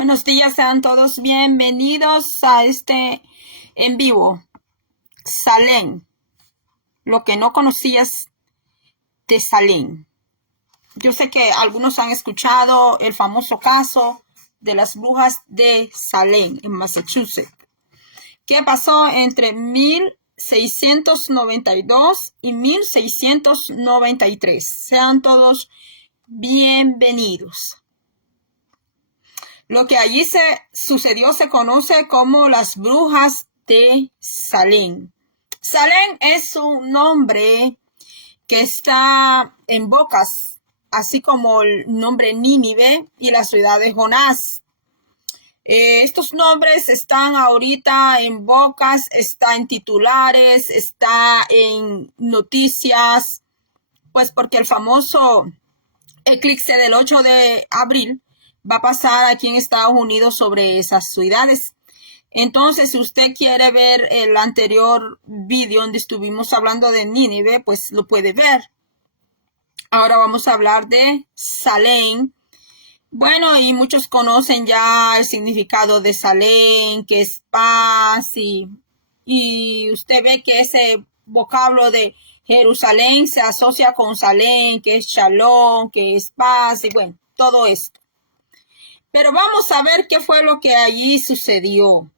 Buenos días, sean todos bienvenidos a este en vivo. Salem, lo que no conocías de Salem. Yo sé que algunos han escuchado el famoso caso de las brujas de Salem en Massachusetts, que pasó entre 1692 y 1693. Sean todos bienvenidos. Lo que allí sucedió se conoce como las brujas de Salem. Salem es un nombre que está en bocas, así como el nombre Nínive y la ciudad de Jonás. Estos nombres están ahorita en bocas, está en titulares, está en noticias, pues porque el famoso eclipse del 8 de abril va a pasar aquí en Estados Unidos sobre esas ciudades. Entonces, si usted quiere ver el anterior vídeo donde estuvimos hablando de Nínive, pues lo puede ver. Ahora vamos a hablar de Salem. Bueno, y muchos conocen ya el significado de Salem, que es paz, y usted ve que ese vocablo de Jerusalén se asocia con Salem, que es Shalom, que es paz, y bueno, todo esto. Pero vamos a ver qué fue lo que allí sucedió.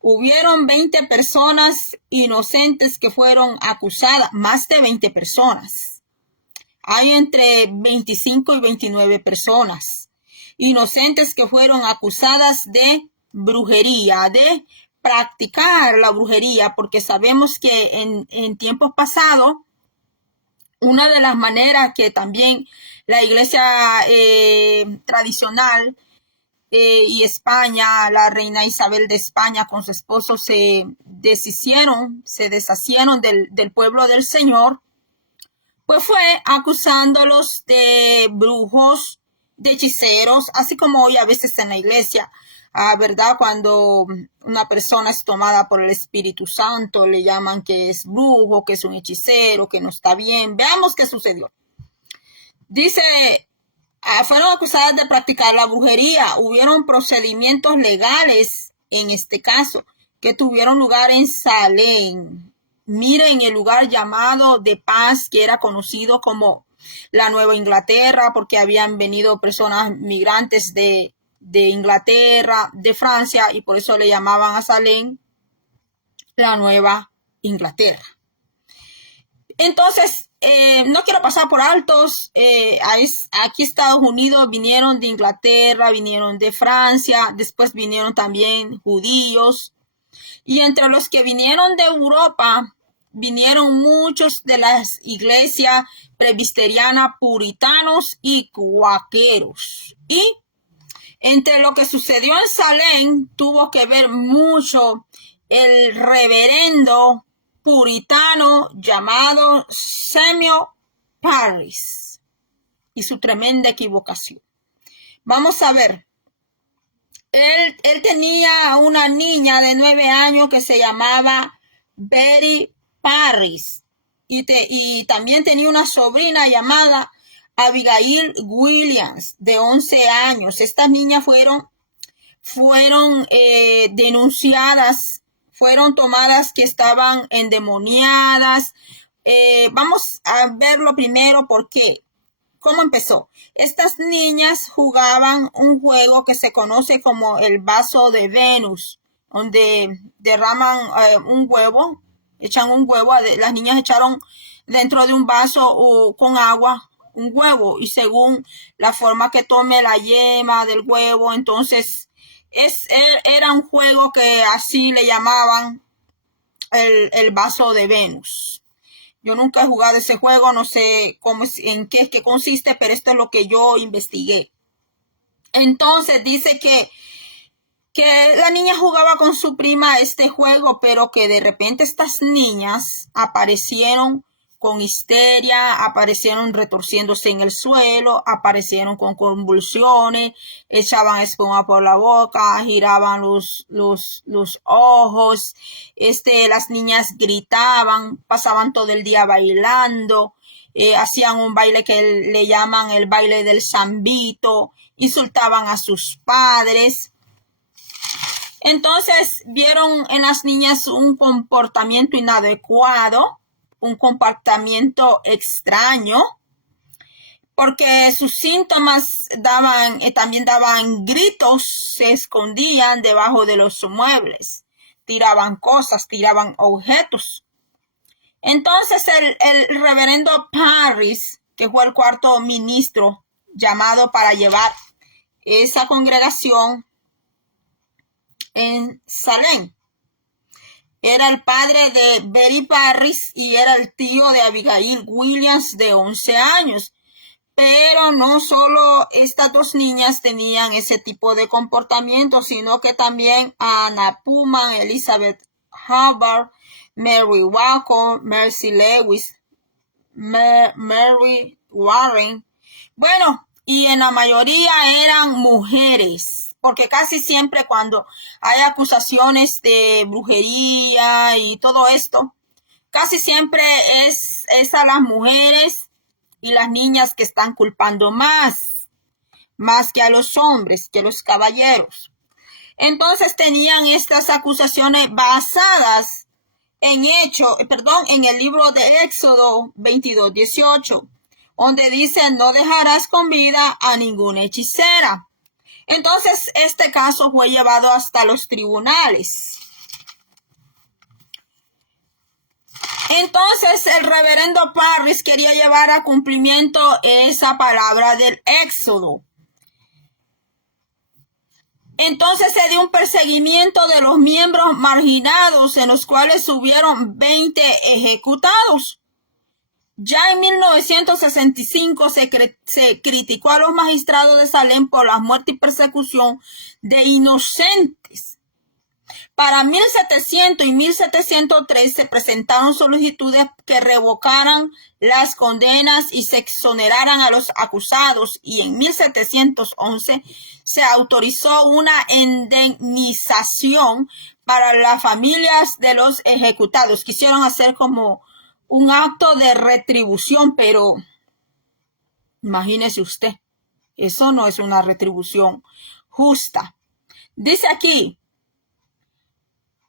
Hubieron 20 personas inocentes que fueron acusadas, más de 20 personas. Hay entre 25 y 29 personas inocentes que fueron acusadas de brujería, de practicar la brujería, porque sabemos que en tiempos pasados, una de las maneras que también la iglesia tradicional y España, la reina Isabel de España con su esposo se deshicieron del pueblo del Señor, pues fue acusándolos de brujos, de hechiceros, así como hoy a veces en la iglesia, ¿verdad? Cuando una persona es tomada por el Espíritu Santo, le llaman que es brujo, que es un hechicero, que no está bien. Veamos qué sucedió. Dice, fueron acusadas de practicar la brujería. Hubieron procedimientos legales en este caso que tuvieron lugar en Salem. Miren el lugar llamado de paz, que era conocido como la Nueva Inglaterra, porque habían venido personas migrantes de Inglaterra, de Francia, y por eso le llamaban a Salem la Nueva Inglaterra. Entonces, no quiero pasar por altos. Aquí Estados Unidos vinieron de Inglaterra, vinieron de Francia, después vinieron también judíos. Y entre los que vinieron de Europa, vinieron muchos de las iglesias presbiterianas, puritanos y cuáqueros. Y entre lo que sucedió en Salem, tuvo que ver mucho el reverendo puritano llamado Samuel Parris y su tremenda equivocación. Vamos a ver. Él tenía una niña de 9 años que se llamaba Betty Parris y también tenía una sobrina llamada Abigail Williams de 11 años. Estas niñas fueron denunciadas, fueron tomadas que estaban endemoniadas. Vamos a verlo primero porque ¿cómo empezó? Estas niñas jugaban un juego que se conoce como el vaso de Venus, donde derraman un huevo, echan un huevo, las niñas echaron dentro de un vaso con agua un huevo y según la forma que tome la yema del huevo, entonces era un juego que así le llamaban el vaso de Venus. Yo nunca he jugado ese juego, no sé en qué consiste, pero esto es lo que yo investigué. Entonces dice que la niña jugaba con su prima este juego, pero que de repente estas niñas aparecieron con histeria, aparecieron retorciéndose en el suelo, aparecieron con convulsiones, echaban espuma por la boca, giraban los ojos, las niñas gritaban, pasaban todo el día bailando, hacían un baile que le llaman el baile del zambito, insultaban a sus padres. Entonces vieron en las niñas un comportamiento inadecuado, un comportamiento extraño, porque sus síntomas también daban gritos, se escondían debajo de los muebles, tiraban cosas, tiraban objetos. Entonces el reverendo Parris, que fue el cuarto ministro llamado para llevar esa congregación en Salem, era el padre de Betty Parris y era el tío de Abigail Williams de 11 años. Pero no solo estas dos niñas tenían ese tipo de comportamiento, sino que también Anna Pullman, Elizabeth Hubbard, Mary Walker, Mercy Lewis, Mary Warren. Bueno, y en la mayoría eran mujeres, porque casi siempre cuando hay acusaciones de brujería y todo esto, casi siempre es a las mujeres y las niñas que están culpando más que a los hombres, que los caballeros. Entonces tenían estas acusaciones basadas en el libro de Éxodo 22:18, donde dice: no dejarás con vida a ninguna hechicera. Entonces este caso fue llevado hasta los tribunales. Entonces el reverendo Parris quería llevar a cumplimiento esa palabra del Éxodo. Entonces se dio un perseguimiento de los miembros marginados, en los cuales hubieron 20 ejecutados. Ya en 1965 se criticó a los magistrados de Salem por la muerte y persecución de inocentes. Para 1700 y 1703 se presentaron solicitudes que revocaran las condenas y se exoneraran a los acusados, y en 1711 se autorizó una indemnización para las familias de los ejecutados. Quisieron hacer como un acto de retribución, pero imagínese usted, eso no es una retribución justa. Dice aquí: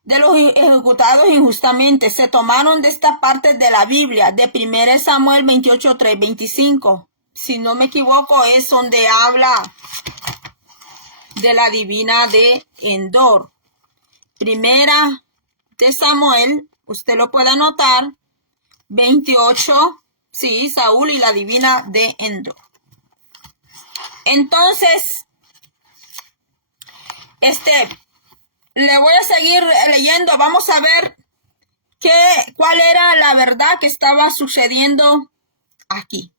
de los ejecutados injustamente se tomaron de esta parte de la Biblia, de 1 Samuel 28:3-25. Si no me equivoco, es donde habla de la divina de Endor. 1 de Samuel, usted lo puede anotar, 28, sí, Saúl y la divina de Endor. Entonces, le voy a seguir leyendo. Vamos a ver cuál era la verdad que estaba sucediendo aquí.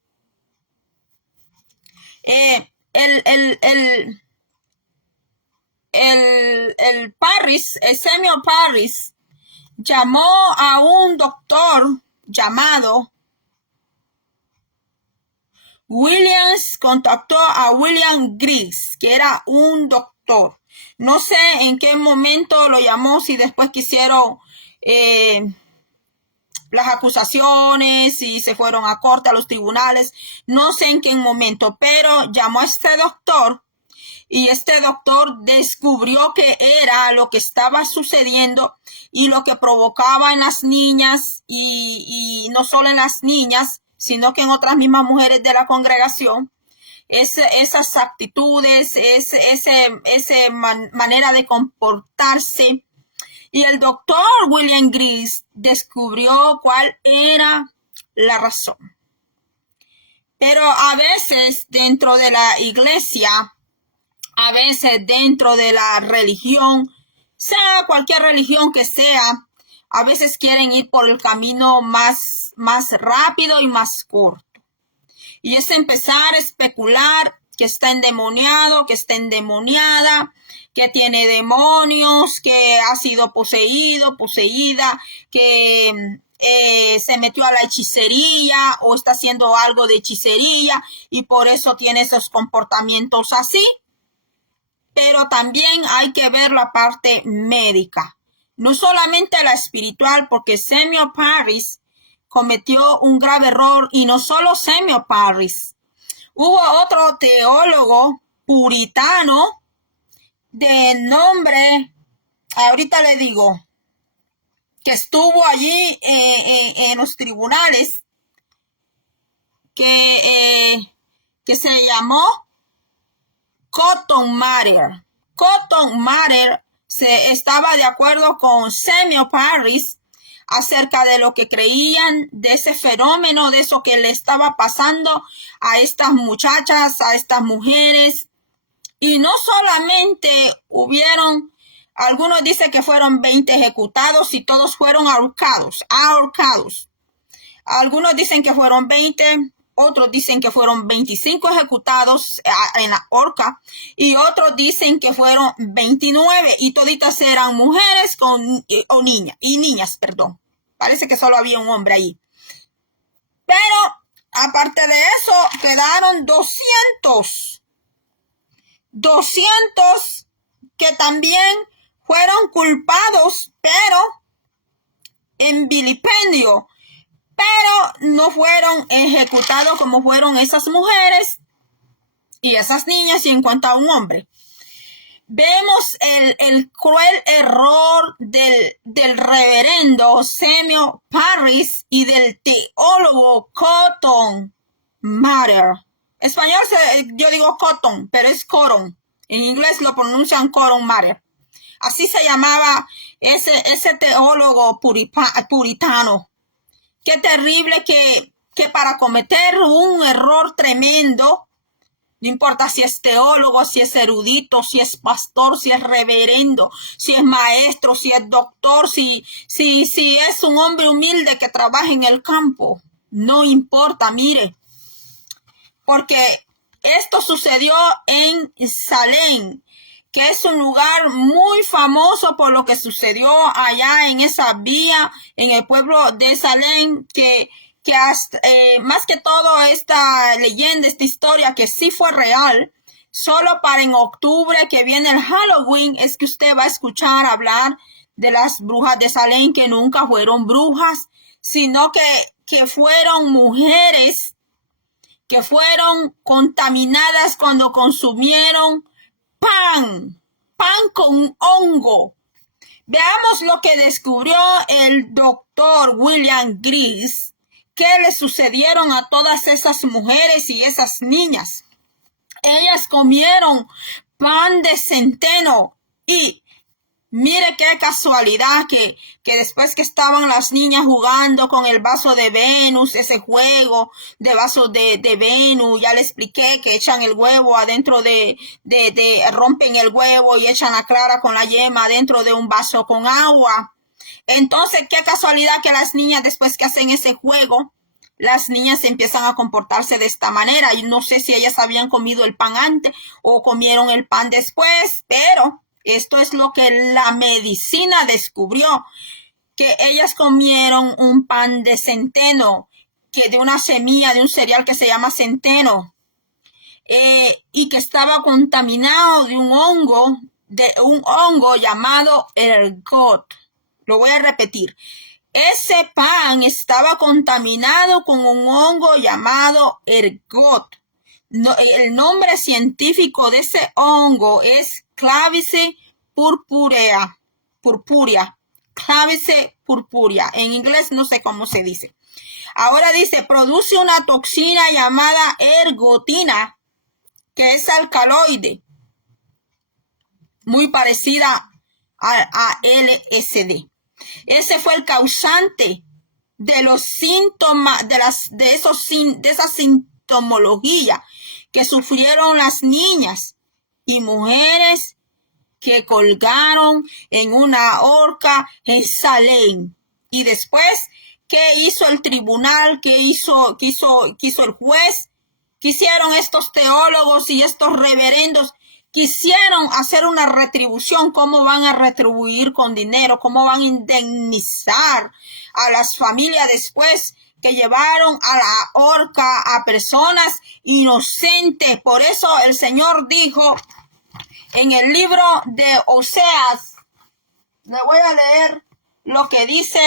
Parris, Samuel Parris, llamó a un doctor llamado Williams, contactó a William Griggs, que era un doctor. No sé en qué momento lo llamó, si después quisieron las acusaciones, si se fueron a corte, a los tribunales, no sé en qué momento, pero llamó a este doctor y este doctor descubrió que era lo que estaba sucediendo y lo que provocaba en las niñas y no solo en las niñas, sino que en otras mismas mujeres de la congregación, esas actitudes, esa manera de comportarse. Y el doctor William Griggs descubrió cuál era la razón. Pero a veces dentro de la iglesia, a veces dentro de la religión, sea cualquier religión que sea, a veces quieren ir por el camino más rápido y más corto. Y es empezar a especular que está endemoniado, que está endemoniada, que tiene demonios, que ha sido poseído, poseída, que se metió a la hechicería o está haciendo algo de hechicería y por eso tiene esos comportamientos así. Pero también hay que ver la parte médica, no solamente la espiritual, porque Samuel Parris cometió un grave error, y no solo Samuel Parris. Hubo otro teólogo puritano de nombre, ahorita le digo, que estuvo allí en los tribunales, que se llamó Cotton Mather. Cotton Mather se estaba de acuerdo con Samuel Parris acerca de lo que creían de ese fenómeno, de eso que le estaba pasando a estas muchachas, a estas mujeres. Y no solamente hubieron, algunos dicen que fueron 20 ejecutados y todos fueron ahorcados. Algunos dicen que fueron 20, otros dicen que fueron 25 ejecutados en la horca y otros dicen que fueron 29 y toditas eran mujeres o niñas, perdón. Parece que solo había un hombre ahí. Pero aparte de eso quedaron 200 que también fueron culpados, pero en vilipendio, pero no fueron ejecutados como fueron esas mujeres y esas niñas y en cuanto a un hombre. Vemos el cruel error del reverendo Samuel Parris y del teólogo Cotton Mather. Español yo digo Cotton, pero es Cotton. En inglés lo pronuncian Cotton Mather. Así se llamaba ese teólogo puritano. Qué terrible que para cometer un error tremendo, no importa si es teólogo, si es erudito, si es pastor, si es reverendo, si es maestro, si es doctor, si es un hombre humilde que trabaja en el campo, no importa, mire, porque esto sucedió en Salem, que es un lugar muy famoso por lo que sucedió allá en esa vía, en el pueblo de Salem, que hasta, más que todo esta leyenda, esta historia que sí fue real, solo para en octubre que viene el Halloween es que usted va a escuchar hablar de las brujas de Salem, que nunca fueron brujas, sino que fueron mujeres que fueron contaminadas cuando consumieron pan con hongo. Veamos lo que descubrió el doctor William Gris, que le sucedieron a todas esas mujeres y esas niñas. Ellas comieron pan de centeno y mire qué casualidad que después que estaban las niñas jugando con el vaso de Venus, ese juego de vaso de Venus, ya le expliqué que echan el huevo adentro rompen el huevo y echan la clara con la yema adentro de un vaso con agua. Entonces, qué casualidad que las niñas después que hacen ese juego, las niñas empiezan a comportarse de esta manera. Y no sé si ellas habían comido el pan antes o comieron el pan después, pero esto es lo que la medicina descubrió, que ellas comieron un pan de centeno, que de una semilla de un cereal que se llama centeno, y que estaba contaminado de un hongo llamado ergot. Lo voy a repetir. Ese pan estaba contaminado con un hongo llamado ergot. No, el nombre científico de ese hongo es Clavice purpurea. Clavice purpurea. En inglés no sé cómo se dice. Ahora dice, produce una toxina llamada ergotina, que es alcaloide, muy parecida a LSD. Ese fue el causante de los síntomas, de esa sintomología que sufrieron las niñas y mujeres que colgaron en una horca en Salem. Y después, ¿qué hizo el tribunal? ¿Qué hizo el juez? ¿Qué hicieron estos teólogos y estos reverendos? Quisieron hacer una retribución. ¿Cómo van a retribuir con dinero? ¿Cómo van a indemnizar a las familias después que llevaron a la horca a personas inocentes? Por eso el Señor dijo en el libro de Oseas, le voy a leer lo que dice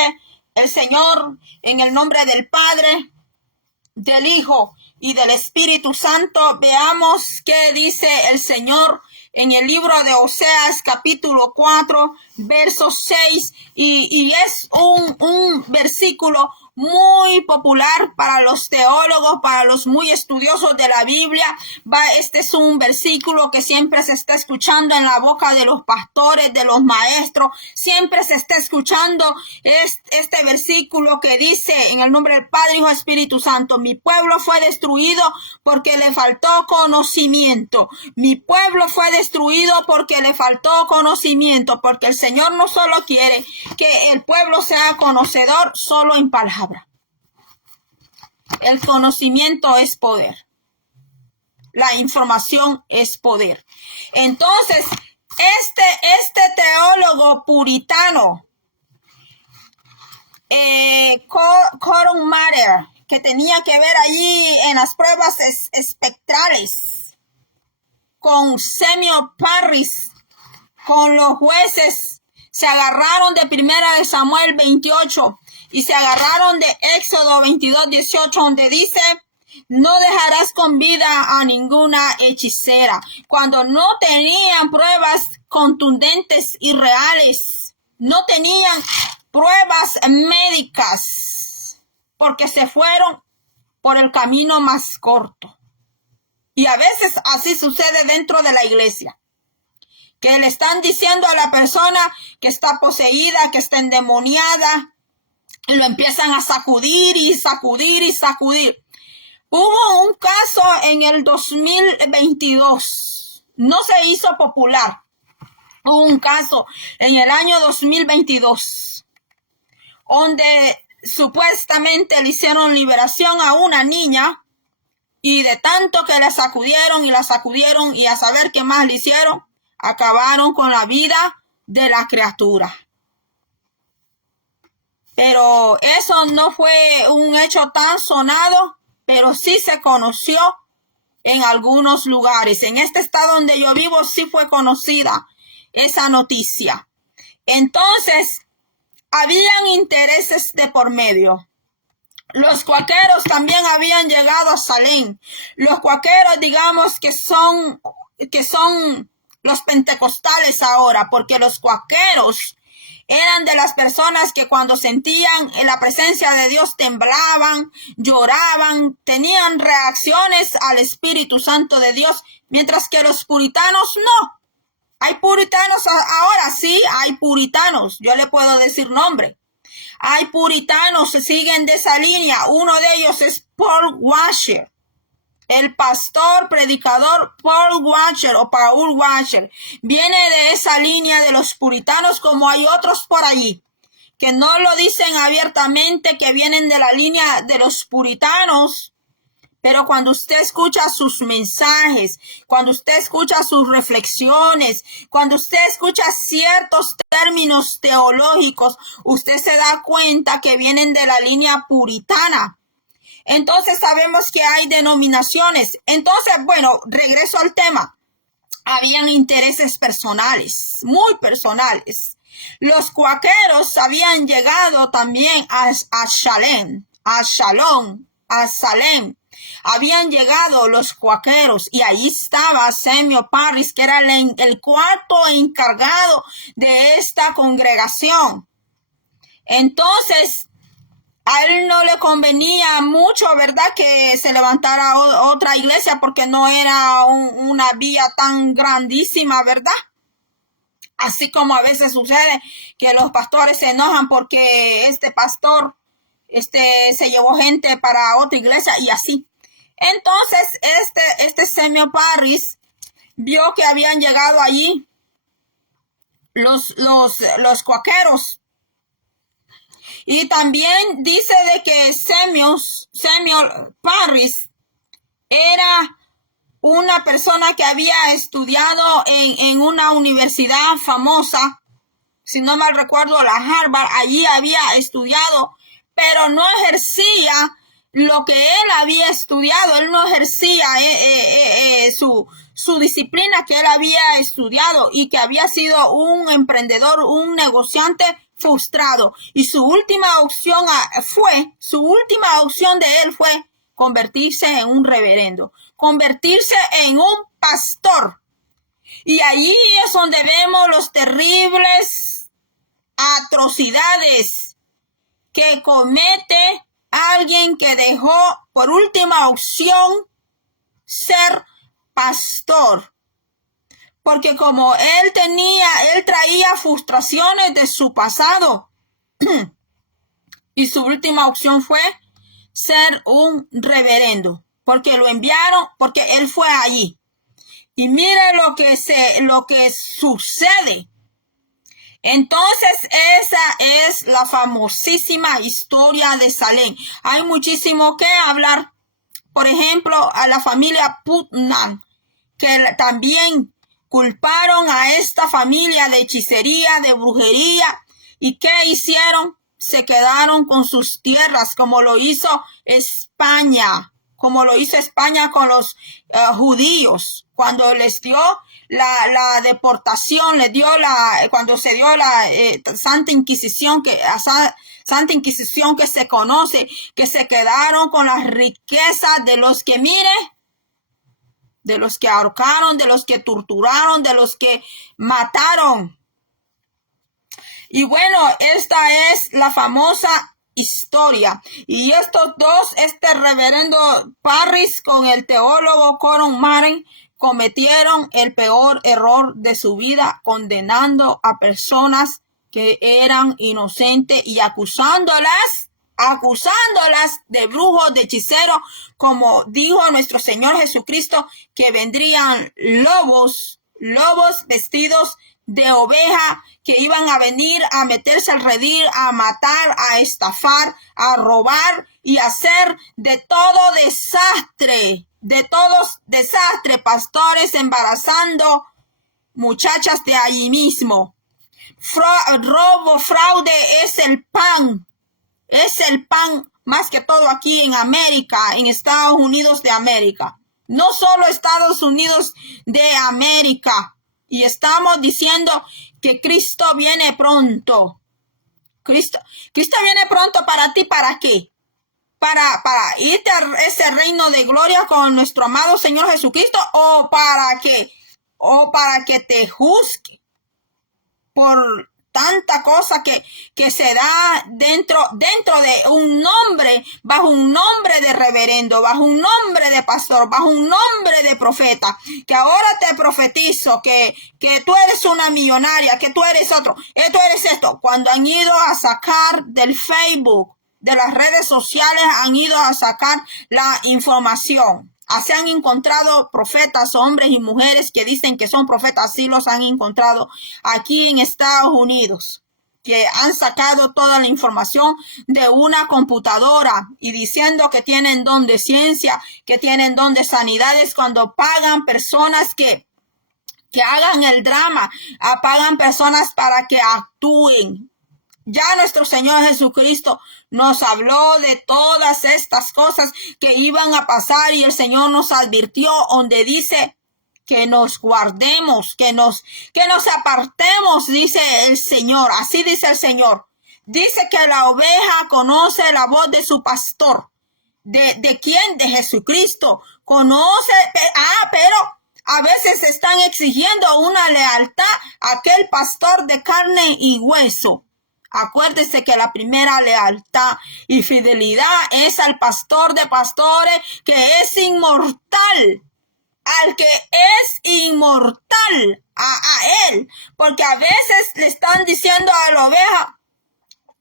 el Señor en el nombre del Padre, del Hijo y del Espíritu Santo, veamos qué dice el Señor en el libro de Oseas, capítulo 4, verso 6, y es un versículo muy popular para los teólogos, para los muy estudiosos de la Biblia. Este es un versículo que siempre se está escuchando en la boca de los pastores, de los maestros. Siempre se está escuchando este versículo que dice en el nombre del Padre, Hijo y Espíritu Santo: mi pueblo fue destruido porque le faltó conocimiento. Mi pueblo fue destruido porque le faltó conocimiento, porque el Señor no solo quiere que el pueblo sea conocedor solo en palabras. El conocimiento es poder. La información es poder. Entonces, este teólogo puritano, Coron Matter, que tenía que ver allí en las pruebas espectrales con Samuel Parris, con los jueces, se agarraron de 1 Samuel 28 y se agarraron de Éxodo 22:18, donde dice: no dejarás con vida a ninguna hechicera. Cuando no tenían pruebas contundentes y reales, no tenían pruebas médicas, porque se fueron por el camino más corto. Y a veces así sucede dentro de la iglesia, que le están diciendo a la persona que está poseída, que está endemoniada, y lo empiezan a sacudir y sacudir y sacudir. Hubo un caso en el 2022, no se hizo popular. Hubo un caso en el año 2022, donde supuestamente le hicieron liberación a una niña, y de tanto que la sacudieron y a saber qué más le hicieron, acabaron con la vida de la criatura. Pero eso no fue un hecho tan sonado, pero sí se conoció en algunos lugares. En este estado donde yo vivo sí fue conocida esa noticia. Entonces, habían intereses de por medio. Los cuáqueros también habían llegado a Salem. Los cuáqueros, digamos que son los pentecostales ahora, porque los cuáqueros eran de las personas que cuando sentían la presencia de Dios temblaban, lloraban, tenían reacciones al Espíritu Santo de Dios, mientras que los puritanos no. Hay puritanos ahora, sí, hay puritanos. Yo le puedo decir nombre. Hay puritanos que siguen de esa línea. Uno de ellos es Paul Washer. El pastor, predicador Paul Washer o Paul Washer viene de esa línea de los puritanos, como hay otros por allí que no lo dicen abiertamente, que vienen de la línea de los puritanos, pero cuando usted escucha sus mensajes, cuando usted escucha sus reflexiones, cuando usted escucha ciertos términos teológicos, usted se da cuenta que vienen de la línea puritana. Entonces sabemos que hay denominaciones. Entonces, bueno, regreso al tema. Habían intereses personales, muy personales. Los cuáqueros habían llegado también a Salem. Habían llegado los cuáqueros y ahí estaba Samuel Parris, que era el cuarto encargado de esta congregación. Entonces, a él no le convenía mucho, ¿verdad?, que se levantara otra iglesia, porque no era una vía tan grandísima, ¿verdad? Así como a veces sucede que los pastores se enojan porque este pastor se llevó gente para otra iglesia y así. Entonces, este Samuel Parris vio que habían llegado allí los cuáqueros. Y también dice de que Samuel Parris era una persona que había estudiado en una universidad famosa, si no mal recuerdo, la Harvard. Allí había estudiado, pero no ejercía lo que él había estudiado. Él no ejercía su disciplina que él había estudiado, y que había sido un emprendedor, un negociante frustrado. Y su última opción de él fue convertirse en un reverendo, convertirse en un pastor. Y allí es donde vemos los terribles atrocidades que comete alguien que dejó por última opción ser pastor. Porque como él traía frustraciones de su pasado y su última opción fue ser un reverendo, porque lo enviaron, porque él fue allí. Y mire lo que sucede. Entonces esa es la famosísima historia de Salem. Hay muchísimo que hablar. Por ejemplo, a la familia Putnam, que también culparon a esta familia de hechicería, de brujería. ¿Y qué hicieron? Se quedaron con sus tierras, como lo hizo España, con los judíos, cuando les dio la deportación, cuando se dio la Santa Inquisición, Santa Inquisición que se conoce, que se quedaron con las riquezas de los que, de los que ahorcaron, de los que torturaron, de los que mataron. Y bueno, esta es la famosa historia. Y estos dos, este reverendo Parris con el teólogo Coron Maren, cometieron el peor error de su vida, condenando a personas que eran inocentes y acusándolas de brujos, de hechiceros, como dijo nuestro Señor Jesucristo, que vendrían lobos vestidos de oveja, que iban a venir a meterse al redil, a matar, a estafar, a robar y hacer de todo desastre, pastores embarazando muchachas de allí mismo. Fraude es el pan más que todo aquí en América, en Estados Unidos de América. No solo Estados Unidos de América. Y estamos diciendo que Cristo viene pronto. Cristo viene pronto para ti, ¿para qué? Para irte a ese reino de gloria con nuestro amado Señor Jesucristo, o para que te juzgue por tanta cosa que se da dentro de un nombre, bajo un nombre de reverendo, bajo un nombre de pastor, bajo un nombre de profeta, que ahora te profetizo que tú eres una millonaria, que tú eres otro, tú eres esto. Cuando han ido a sacar del Facebook, de las redes sociales, han ido a sacar la información. Se han encontrado profetas, hombres y mujeres que dicen que son profetas, sí los han encontrado aquí en Estados Unidos, que han sacado toda la información de una computadora y diciendo que tienen don de ciencia, que tienen don de sanidades, cuando pagan personas que hagan el drama, pagan personas para que actúen. Ya nuestro Señor Jesucristo nos habló de todas estas cosas que iban a pasar, y el Señor nos advirtió, donde dice que nos guardemos, que nos apartemos, dice el Señor. Así dice el Señor. Dice que la oveja conoce la voz de su pastor. ¿De quién? De Jesucristo. Conoce, pero a veces están exigiendo una lealtad a aquel pastor de carne y hueso. Acuérdese que la primera lealtad y fidelidad es al pastor de pastores, que es inmortal, al que es inmortal, a él. Porque a veces le están diciendo a la oveja: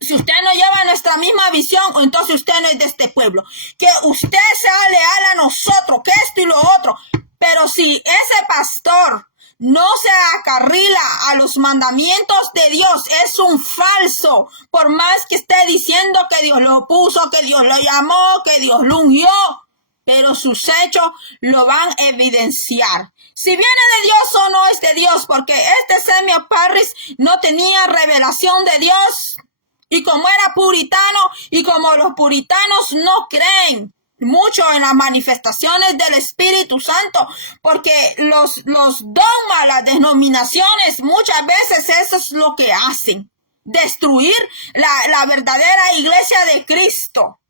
si usted no lleva nuestra misma visión, entonces usted no es de este pueblo. Que usted sea leal a nosotros, que esto y lo otro. Pero si ese pastor no se acarrila a los mandamientos de Dios, es un falso. Por más que esté diciendo que Dios lo puso, que Dios lo llamó, que Dios lo ungió, pero sus hechos lo van a evidenciar. Si viene de Dios o no es de Dios, porque este Samuel Parris no tenía revelación de Dios. Y como era puritano, y como los puritanos no creen mucho en las manifestaciones del Espíritu Santo, porque los dogmas, las denominaciones, muchas veces eso es lo que hacen: destruir la verdadera iglesia de Cristo.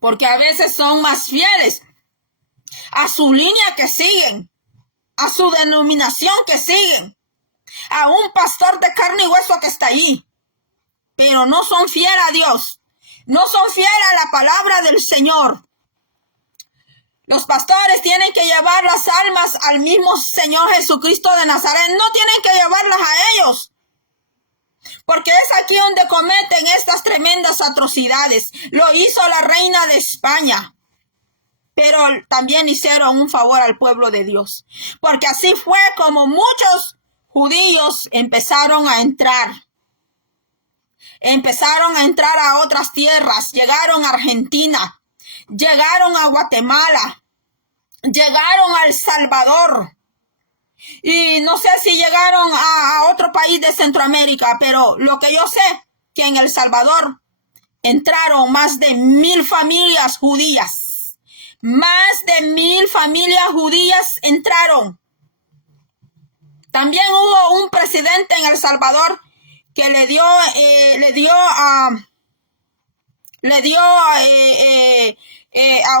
porque a veces son más fieles a su línea que siguen, a su denominación que siguen, a un pastor de carne y hueso que está allí, pero no son fieles a Dios, no son fieles a la palabra del Señor. Los pastores tienen que llevar las almas al mismo Señor Jesucristo de Nazaret, no tienen que llevarlas a ellos, porque es aquí donde cometen estas tremendas atrocidades. Lo hizo la reina de España, pero también hicieron un favor al pueblo de Dios, porque así fue como muchos judíos empezaron a entrar a otras tierras, llegaron a Argentina, llegaron a Guatemala, llegaron a El Salvador, y no sé si llegaron a otro país de Centroamérica, pero lo que yo sé, que en El Salvador entraron más de 1,000 familias judías. Más de 1,000 familias judías entraron. También hubo un presidente en El Salvador que le dio a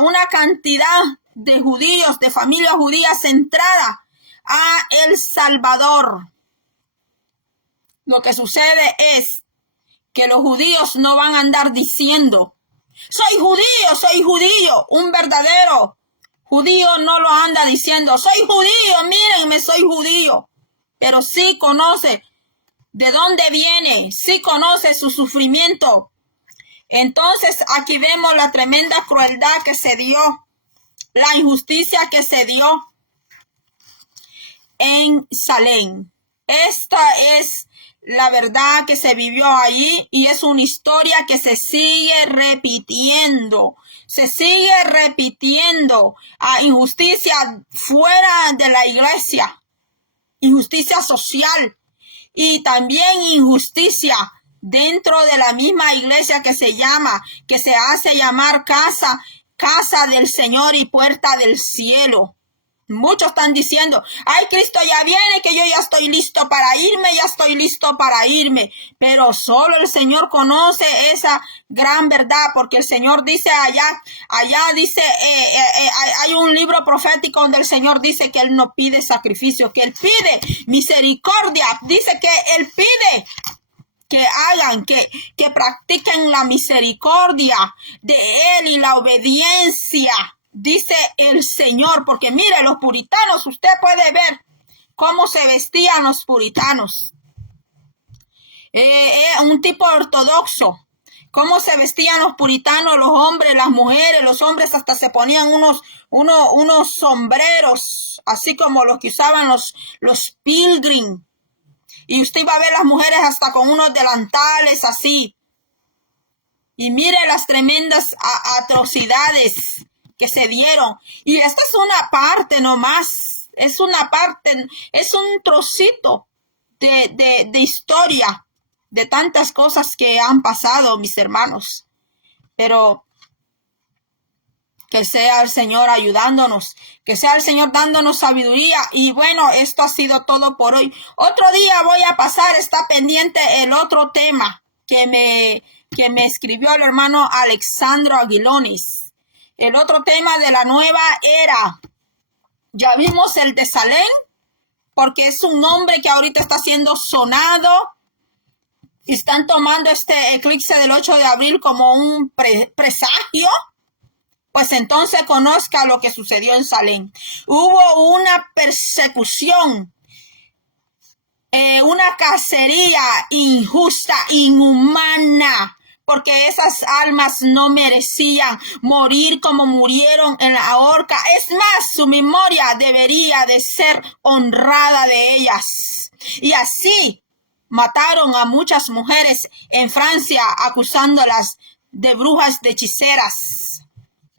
una cantidad de judíos, de familias judías, entrada a El Salvador. Lo que sucede es que los judíos no van a andar diciendo: soy judío. Un verdadero judío no lo anda diciendo: soy judío, mírenme, soy judío. Pero sí conoce de dónde viene, sí conoce su sufrimiento. Entonces aquí vemos la tremenda crueldad que se dio, la injusticia que se dio en Salem. Esta es la verdad que se vivió allí, y es una historia que se sigue repitiendo. Injusticia fuera de la iglesia, injusticia social, y también injusticia dentro de la misma iglesia que se hace llamar casa del Señor y puerta del cielo. Muchos están diciendo: ay, Cristo ya viene, que yo ya estoy listo para irme. Pero solo el Señor conoce esa gran verdad, porque el Señor dice allá dice, hay un libro profético donde el Señor dice que Él no pide sacrificio, que Él pide misericordia. Dice que Él pide que hagan, que practiquen la misericordia de Él y la obediencia, dice el Señor. Porque mire, los puritanos, usted puede ver cómo se vestían los puritanos. Un tipo ortodoxo. Cómo se vestían los puritanos, los hombres, las mujeres. Los hombres hasta se ponían unos sombreros, así como los que usaban los pilgrim. Y usted va a ver las mujeres hasta con unos delantales así. Y mire las tremendas atrocidades que se dieron. Y esta es una parte nomás. Es una parte, es un trocito de historia, de tantas cosas que han pasado, mis hermanos. Pero que sea el Señor ayudándonos, que sea el Señor dándonos sabiduría. Y bueno, esto ha sido todo por hoy. Otro día voy a pasar, está pendiente el otro tema que me escribió el hermano Alexandro Aguilones. El otro tema de la nueva era. Ya vimos el de Salem, porque es un nombre que ahorita está siendo sonado. Y están tomando este eclipse del 8 de abril como un presagio. Pues entonces conozca lo que sucedió en Salem. Hubo una persecución, una cacería injusta, inhumana, porque esas almas no merecían morir como murieron en la horca. Es más, su memoria debería de ser honrada de ellas. Y así mataron a muchas mujeres en Francia, acusándolas de brujas, de hechiceras.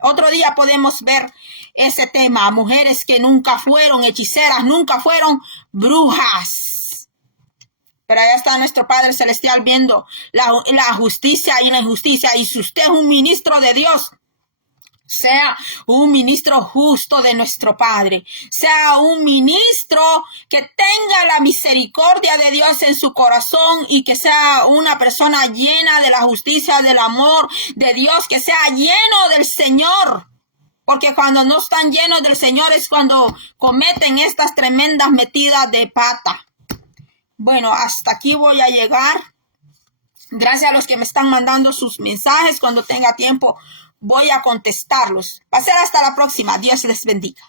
Otro día podemos ver ese tema, mujeres que nunca fueron hechiceras, nunca fueron brujas. Pero allá está nuestro Padre Celestial viendo la justicia y la injusticia. Y si usted es un ministro de Dios, Sea un ministro justo de nuestro Padre. Sea un ministro que tenga la misericordia de Dios en su corazón y que sea una persona llena de la justicia, del amor de Dios, que sea lleno del Señor. Porque cuando no están llenos del Señor es cuando cometen estas tremendas metidas de pata. Bueno, hasta aquí voy a llegar. Gracias a los que me están mandando sus mensajes. Cuando tenga tiempo voy a contestarlos. Va a ser hasta la próxima. Dios les bendiga.